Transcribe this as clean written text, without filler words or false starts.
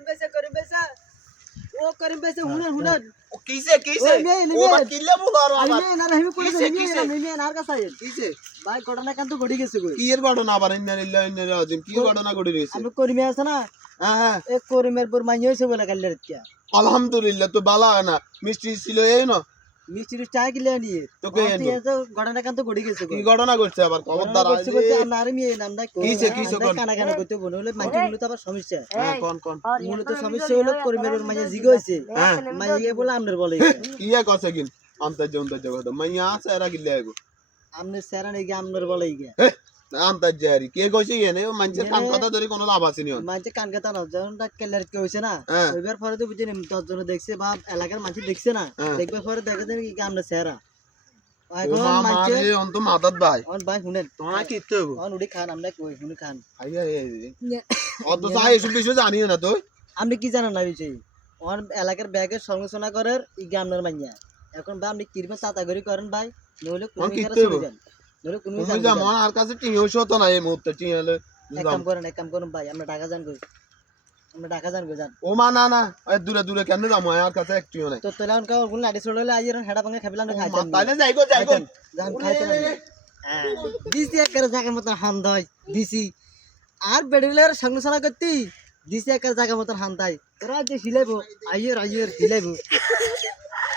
করিম বেসা ও করিম বেসা হুনার ও কিসে ও বাট কিল্লে বুলার আমি আবার না আমি কইছি কিসে? আমি নার কাছে কিসে ভাই ঘটনা কান্ত ঘটি গেছে কই কি এর ঘটনা আবার ইন্নালিল্লাহ ইন্না রাজিম কি ঘটনা ঘটে রইছে আমি করিমে আছে না হ্যাঁ হ্যাঁ এ করিমের পর মাইয়া হইছে বলে কাল্লে রাতিয়া আলহামদুলিল্লাহ তো বালা না মিষ্টি ছিল এই না মিষ্টি চা কিলে নিয়ে তোকে এনো। তো ঘটনা কান্ত ঘটি গেছে কি কই ঘটনা ঘটছে আবার খবরদার করছে বলতে আর নারে মিয়ে নাম না কিসে, কিসে কোন? কানা কানা করতে বলে হলে মাইকে মূলত আবার সমস্যা হ্যাঁ কোন মূলত সমস্যা হলো করিমের ওর মাইয়া জিগো হইছে হ্যাঁ মাইয়া বলে আমনের বলে কি এক আছে কিন আন্তর্জাতিক জগৎ মাইয়া আছে এরা কিল্লে আইগো আমনের সেরা নাকি আমনের বলে গিয়া আন্তর্জাতিক কে কইছে এনে মানুষের কান কথা ধরে কোনো লাভ আছে নি মাঝে কান কথা না যখন কেলার কে হইছে না হ্যাঁ। ওইবার পরে তো বুঝিনি 10 জন দেখছে বা এলাকার মানুষ দেখছে না হ্যাঁ। দেখবার পরে দেখে দেন কি আমনের সেরা ও এখন মা মাঝে মারে অন্ত মাদাত ভাই অন ভাই শুনেন তোমার কি তো অন উড়ি খান আমরা কই শুনে খান আই আই অত চাই এসব বিষয় জানিও না তো আপনি কি জানেন না বিষয় অন এলাকার ব্যাগের সমালোচনা করার ই গামনার মাইয়া এখন ভাই আপনি কিরমে চাতাগরি করেন ভাই নইলে কোন কি জায়গায় তো? চলে যান নইলে কোন তুমি জায়গায় যেমন আর কাছে টিও শত না এই মুহূর্তে টিয়ালে এক কাম করেন ভাই আমরা ঢাকা যান কই আমরা ঢাকা যান কই যান ও মা না না ওই দূরে দূরে কেন যাবো আর কাছে একটিও নাই তো তোলা উনকা কোন লাডি ছড়লে আইয়ের হেডা ভাঙে খাইলাম না খাইতাম তাইলে যাইগো জান খাইতাম দিছি একের জায়গা মতন হান দই দিছি আর বেডুলার সমালোচনা করতি দিছি একের জায়গা মতন হান দাই তোরা যে হিলাইবো আইয়ের হিলাইবো